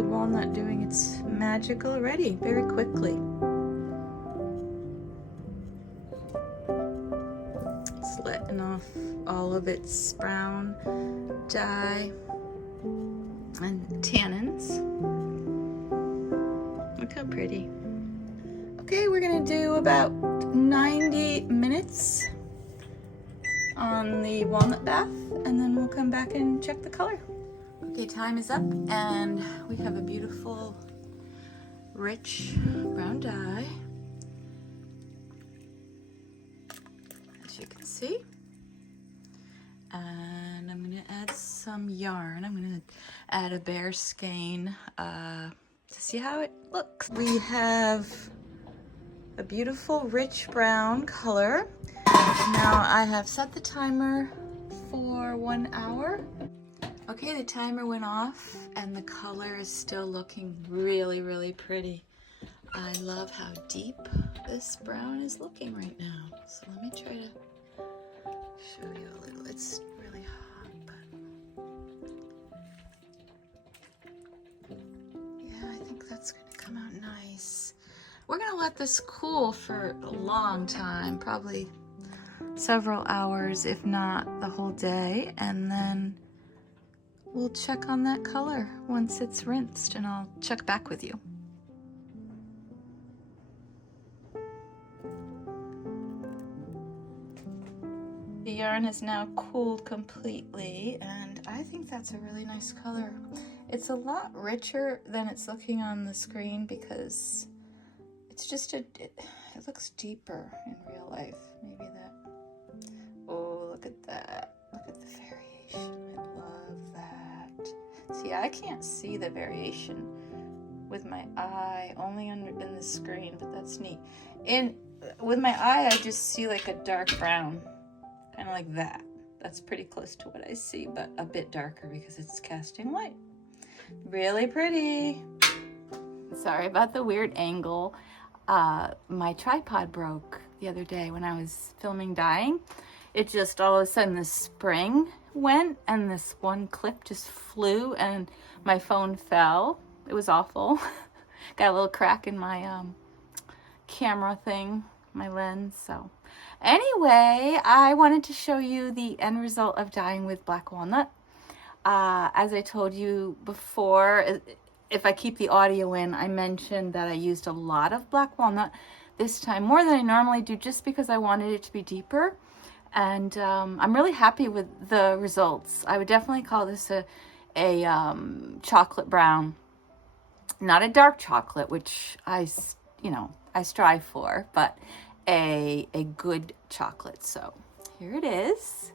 the walnut doing its magic already, very quickly. It's letting off all of its brown dye and tannins. Look how pretty. Okay, we're gonna do about 90 minutes on the walnut bath, and then we'll come back and check the color. Okay, time is up, and we have a beautiful, rich brown dye, as you can see. And I'm gonna add some yarn. I'm gonna add a bare skein to see how it looks. We have a beautiful, rich brown color. Now I have set the timer for 1 hour. Okay, the timer went off and the color is still looking really, really pretty. I love how deep this brown is looking right now. So let me try to show you a little. It's really hot, but yeah, I think that's gonna come out nice. We're gonna let this cool for a long time, probably several hours, if not the whole day, and then we'll check on that color once it's rinsed, and I'll check back with you. The yarn has now cooled completely, and I think that's a really nice color. It's a lot richer than it's looking on the screen because it's just it looks deeper in real life. Maybe that. Oh, look at that. Look at the variation. I love that. See, I can't see the variation with my eye, only in the screen, but that's neat. With my eye, I just see like a dark brown, kind of like that. That's pretty close to what I see, but a bit darker because it's casting light. Really pretty. Sorry about the weird angle. My tripod broke the other day when I was filming dyeing. It just all of a sudden the spring went and this one clip just flew and my phone fell. It was awful. Got a little crack in my camera thing, my lens. So anyway, I wanted to show you the end result of dyeing with black walnut. As I told you before, if I keep the audio in, I mentioned that I used a lot of black walnut this time, more than I normally do, just because I wanted it to be deeper. And I'm really happy with the results. I would definitely call this a chocolate brown, not a dark chocolate, which I strive for, but a good chocolate. So here it is.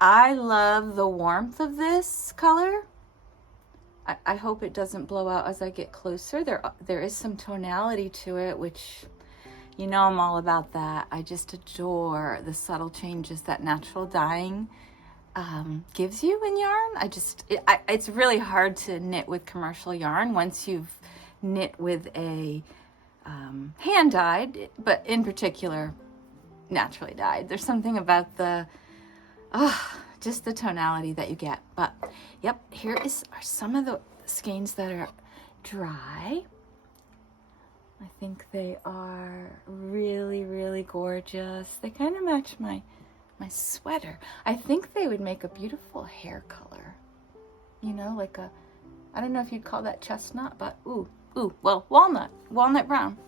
I love the warmth of this color. I hope it doesn't blow out as I get closer. There is some tonality to it, which, you know, I'm all about that. I just adore the subtle changes that natural dyeing gives you in yarn. It's really hard to knit with commercial yarn once you've knit with a hand dyed, but in particular naturally dyed. There's something about just the tonality that you get. But yep, here are some of the skeins that are dry. I think they are really, really gorgeous. They kind of match my sweater. I think they would make a beautiful hair color. You know, like I don't know if you'd call that chestnut, but well, walnut brown.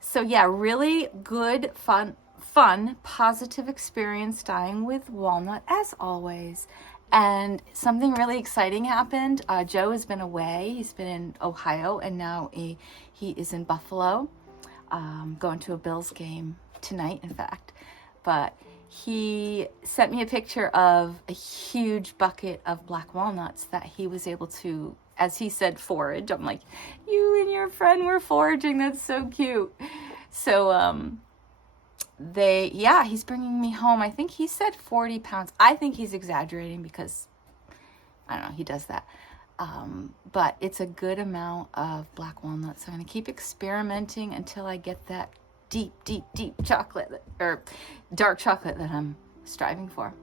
So yeah, really good, fun, positive experience dyeing with walnut as always. And something really exciting happened. Joe has been away. He's been in Ohio, and now he is in Buffalo, going to a Bills game tonight, in fact. But he sent me a picture of a huge bucket of black walnuts that he was able to, as he said, forage. I'm like, you and your friend were foraging. That's so cute. So he's bringing me home. I think he said 40 pounds. I think he's exaggerating because, I don't know, he does that. But it's a good amount of black walnuts. So I'm going to keep experimenting until I get that deep chocolate or dark chocolate that I'm striving for.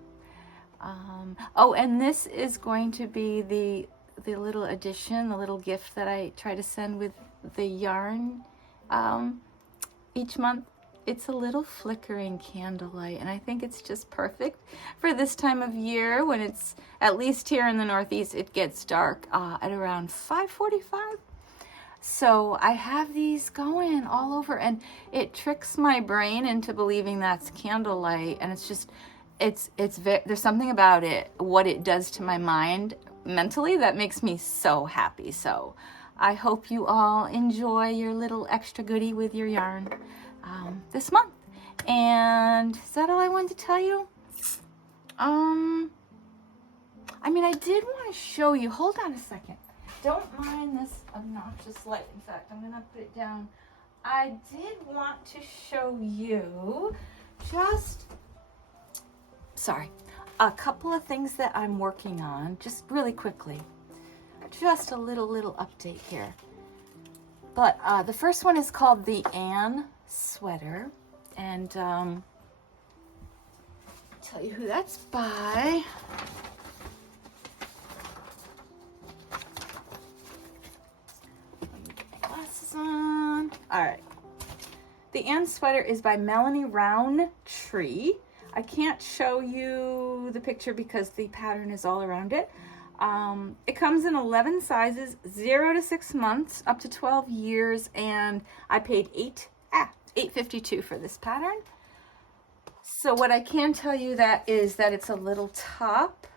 Oh, and this is going to be the little addition, the little gift that I try to send with the yarn each month. It's a little flickering candlelight, and I think it's just perfect for this time of year when it's, at least here in the Northeast, it gets dark at around 5:45. So I have these going all over, and it tricks my brain into believing that's candlelight, and it's just, there's something about it, what it does to my mind mentally, that makes me so happy. So I hope you all enjoy your little extra goodie with your yarn this month. And is that all I wanted to tell you? I mean, I did want to show you, hold on a second. Don't mind this obnoxious light. In fact, I'm going to put it down. I did want to show you a couple of things that I'm working on, just really quickly. Just a little update here. But the first one is called the Anne sweater, and tell you who that's by. Glasses on. All right. The Anne sweater is by Melanie Roundtree. I can't show you the picture because the pattern is all around it. It comes in 11 sizes, 0 to 6 months, up to 12 years, and I paid $8.52 for this pattern. So what I can tell you is that it's a little top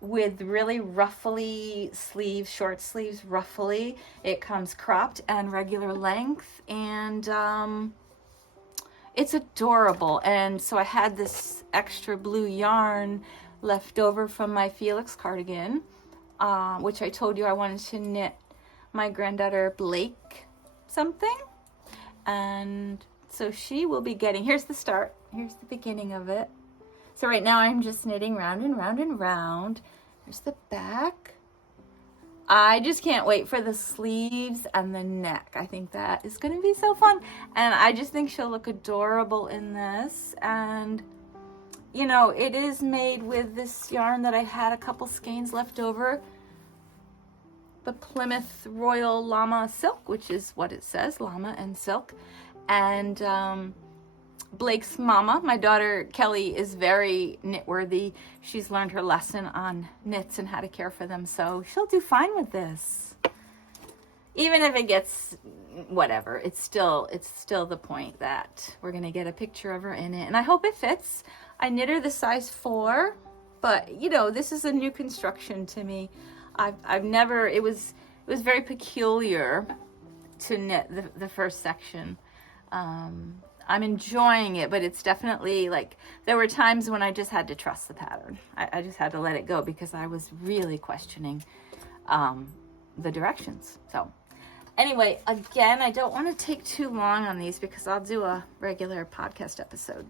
with really ruffly sleeves, short sleeves, ruffly. It comes cropped and regular length, and it's adorable. And so I had this extra blue yarn left over from my Felix cardigan, which I told you I wanted to knit my granddaughter Blake something. And so she will be getting, here's the start, here's the beginning of it. So right now I'm just knitting round and round and round. Here's the back. I just can't wait for the sleeves and the neck. I think that is going to be so fun. And I just think she'll look adorable in this. And, you know, it is made with this yarn that I had a couple skeins left over. The Plymouth Royal Llama Silk, which is what it says, llama and silk. And Blake's mama, my daughter Kelly, is very knit-worthy. She's learned her lesson on knits and how to care for them, so she'll do fine with this. Even if it gets whatever, it's still the point that we're gonna get a picture of her in it, and I hope it fits. I knit her the size 4, but you know, this is a new construction to me. I've never, it was very peculiar to knit the first section. I'm enjoying it, but it's definitely like, there were times when I just had to trust the pattern. I just had to let it go because I was really questioning the directions. So anyway, again, I don't want to take too long on these because I'll do a regular podcast episode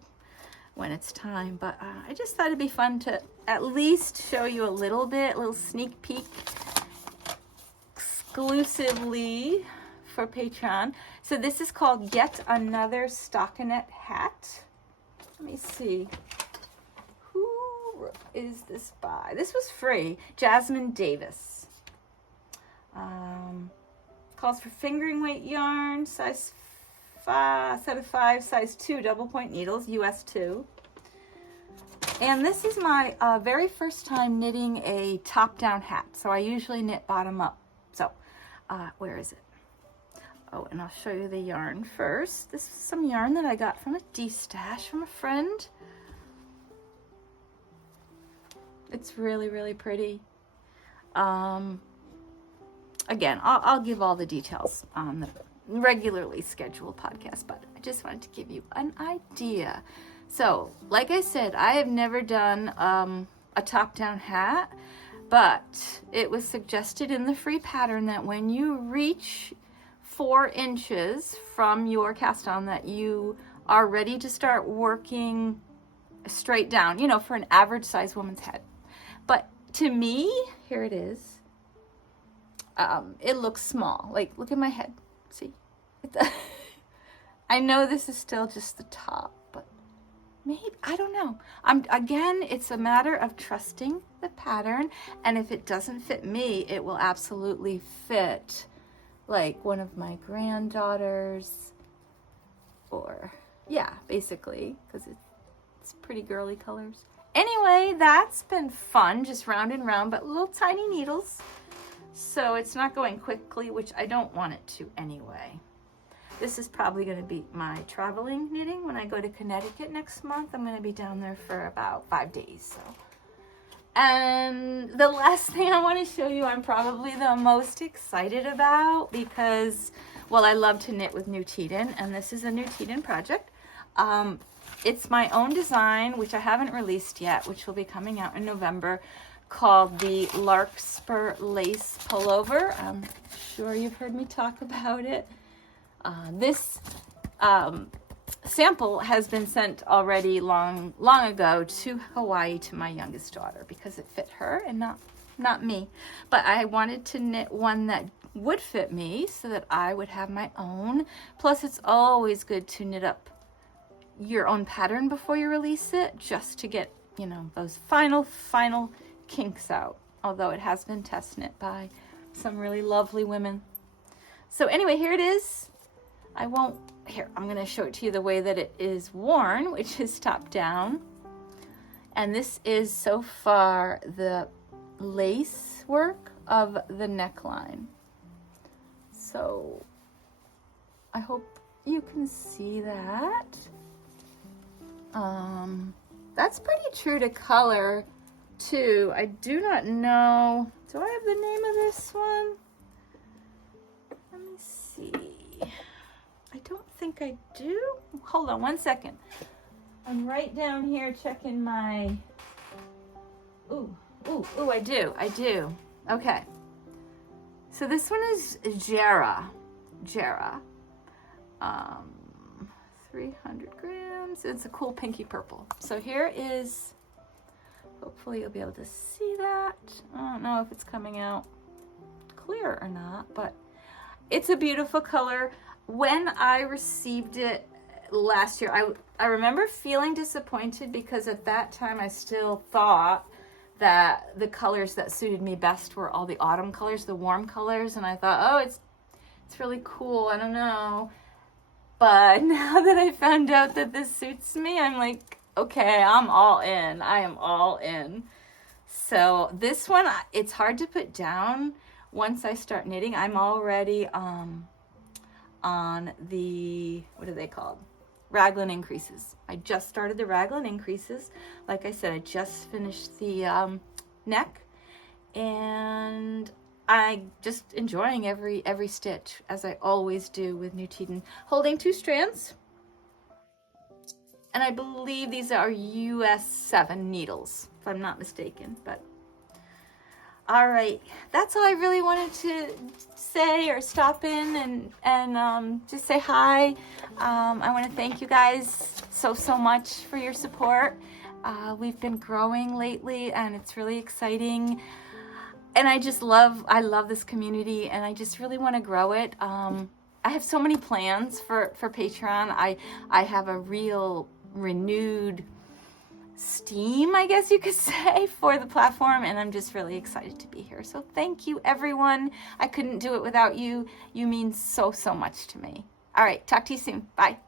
when it's time, but I just thought it'd be fun to at least show you a little bit, a little sneak peek exclusively for Patreon. So this is called Yet Another Stockinette Hat. Let me see. Who is this by? This was free. Jasmine Davis. Calls for fingering weight yarn, size 5, set of 5, size 2 double point needles, US 2. And this is my very first time knitting a top-down hat. So I usually knit bottom up. So where is it? Oh, and I'll show you the yarn first. This is some yarn that I got from a D-stash from a friend. It's really, really pretty. Again, I'll give all the details on the regularly scheduled podcast, but I just wanted to give you an idea. So, like I said, I have never done a top-down hat, but it was suggested in the free pattern that when you reach 4 inches from your cast on that you are ready to start working straight down, you know, for an average size woman's head. But to me, here it is. It looks small. Like, look at my head. See? I know this is still just the top, but Maybe, I don't know. Again, it's a matter of trusting the pattern, and if it doesn't fit me, it will absolutely fit like one of my granddaughters, or yeah, basically, because it's pretty girly colors. Anyway, that's been fun, just round and round, but little tiny needles. So it's not going quickly, which I don't want it to anyway. This is probably going to be my traveling knitting. When I go to Connecticut next month, I'm going to be down there for about 5 days. So, and the last thing I want to show you, I'm probably the most excited about because, well, I love to knit with New Teden, and this is a New Teden project. It's my own design, which I haven't released yet, which will be coming out in November, called the Larkspur Lace Pullover. I'm sure you've heard me talk about it. This sample has been sent already long ago to Hawaii to my youngest daughter because it fit her and not me. But I wanted to knit one that would fit me so that I would have my own. Plus, it's always good to knit up your own pattern before you release it, just to get, you know, those final kinks out. Although it has been test knit by some really lovely women. So anyway, here it is. I'm going to show it to you the way that it is worn, which is top down. And this is so far the lace work of the neckline. So I hope you can see that. That's pretty true to color too. I do not know. Do I have the name of this one? Let me see. I don't think I do. Hold on one second. I'm right down here checking my... Ooh, I do. Okay. So this one is Jera. 300 grams. It's a cool pinky purple. So here is... Hopefully you'll be able to see that. I don't know if it's coming out clear or not, but it's a beautiful color. When I received it last year, I remember feeling disappointed because at that time I still thought that the colors that suited me best were all the autumn colors, the warm colors, and I thought, oh, it's really cool, I don't know. But now that I found out that this suits me, I'm like, okay, I'm all in. I am all in. So this one, it's hard to put down once I start knitting. I'm already on the, what are they called? Raglan increases. I just started the raglan increases. Like I said, I just finished the neck, and I just enjoying every stitch, as I always do with New Teden. Holding 2 strands, and I believe these are US 7 needles, if I'm not mistaken. But all right, that's all I really wanted to say, or stop in and just say hi. I want to thank you guys so much for your support. We've been growing lately, and it's really exciting. And I love this community, and I just really want to grow it. I have so many plans for Patreon. I have a real renewed steam, I guess you could say, for the platform, and I'm just really excited to be here. So thank you, everyone. I couldn't do it without you. You mean so much to me. All right, talk to you soon. Bye.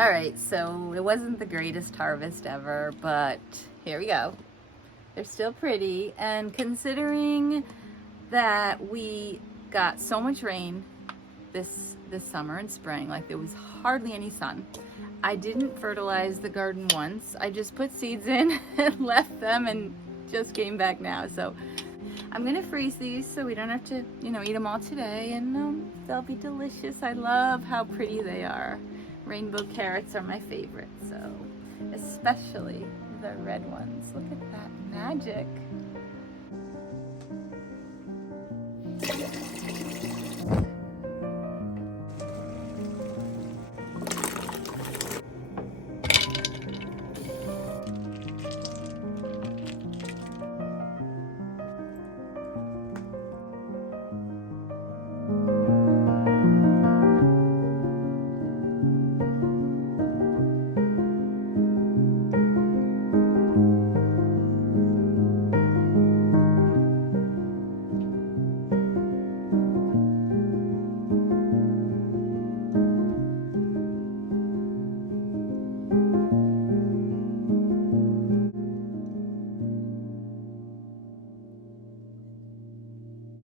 All right, so it wasn't the greatest harvest ever, but here we go. They're still pretty, and considering that we got so much rain this summer and spring, like there was hardly any sun. I didn't fertilize the garden once. I just put seeds in and left them and just came back now. So I'm gonna freeze these so we don't have to, you know, eat them all today, and they'll be delicious. I love how pretty they are. Rainbow carrots are my favorite, so especially the red ones. Look at that magic.